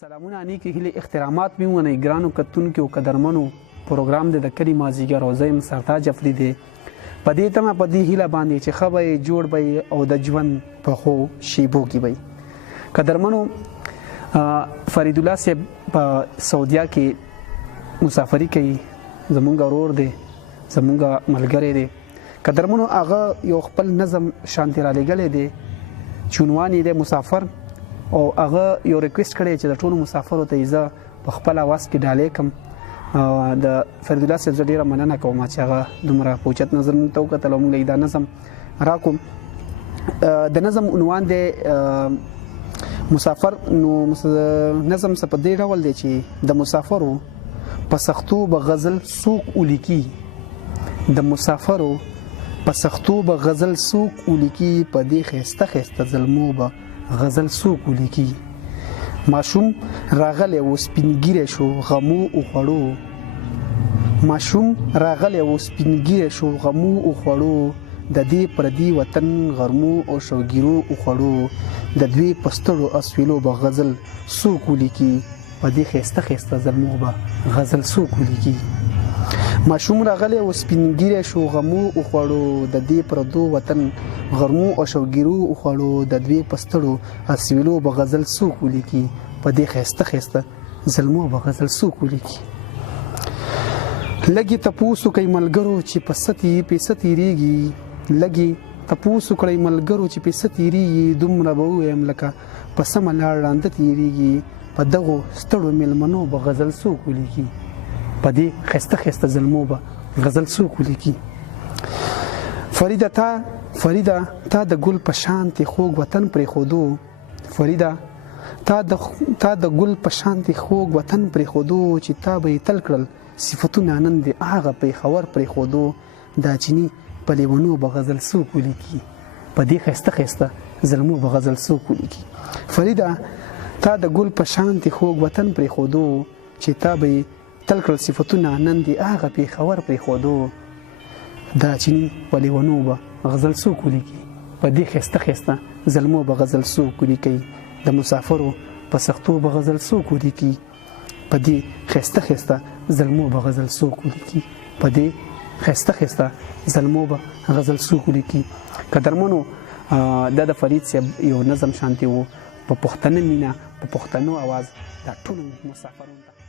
سلامونه نیکی هیلې احترامات مې ونی ګرانو کتونکو قدرمنو پروګرام د کلی مازیګر او زیم سرتاج افری دی په دې تمه په دې هیله باندې چې خبرې جوړ به او د ژوند په خو شیبو کې وي قدرمنو فرید الله صاحب په سعودیا کې مسافری کوي زمونږ ورور دی زمونږ ملګری دی قدرمنو هغه یو خپل نظم شانتی را لګلې دی چونوانی دی مسافر او هغه یو ریکوست کړی چې د ټولو مسافرو ته زه په خپل आवाज کې ډالې کم د فرید الله صاحب ډیره مننه کوم چې هغه دومره پوښتنه نظر مونږ ته وکړه موږ دا نظم راکوم د نظم عنوان دی مسافر نو نظم څه په دې ډول دی چې د مسافرو په سختو به غزل سوق ولیکي د مسافرو په سختو به غزل سوق ولیکي په دې خسته ظلمو به غزل سوق ولیکي ماشوم راغلی و سپینګیره شو غمو او خړو ماشوم راغلی و سپینګیره شو غمو او خړو د دې پردي وطن غرمو او شوګیرو او خړو د دوی پستړو اسویلو به غزل سوق ولیکي په دې خسته ظلمو به غزل سوق ولیکي ماشوم راغلی و سپینګیره شو غمو او خړو د دې پردو وطن غرمو او شوګیرو او خړو د دوی پستړو اسویلو به غزل سوق ولیکي په دې خسته ظلمو به غزل سوق ولیکي لګي تپوسو کوي ملګرو چې په ستیریږي لګي تپوسو کوي ملګرو چې په ستیریږي دومره به ویم لکه په سم لاړ لاندې تیریږي په دغه ستړو ملمنو به غزل سوق ولیکي په دې خسته ظلمو به غزل سوق ولیکي فریده تا د ګل په شانتي خوږ وطن پرې خودو فریده تا د ګل په شانتي خوږ وطن پرې خودو چې تا به تل کړل صفاتونه نن دي هغه په خبر پرې خودو دا چینی په لیونو به غزل سوق ولیکي په دې خسته ظلمو به غزل سوق ولیکي فریده تا د ګل په شانتي خوږ وطن پرې خودو چې تا به تل کړل صفاتونه نن دي هغه په خبر پرې خودو دا چینی په لیونو به غزل سوق ولیکي په دې خسته ظلمو به غزل سوق ولیکي د مسافرو په سختو به غزل سوق ولیکي په دې خسته ظلمو به غزل سوق ولیکي په دې خسته ظلمو به غزل سوق ولیکي قدرمنو د فرید صاحب یو نظم شانتی وو په پښتنه مینا په پښتنو आवाज دا ټول مسافرونو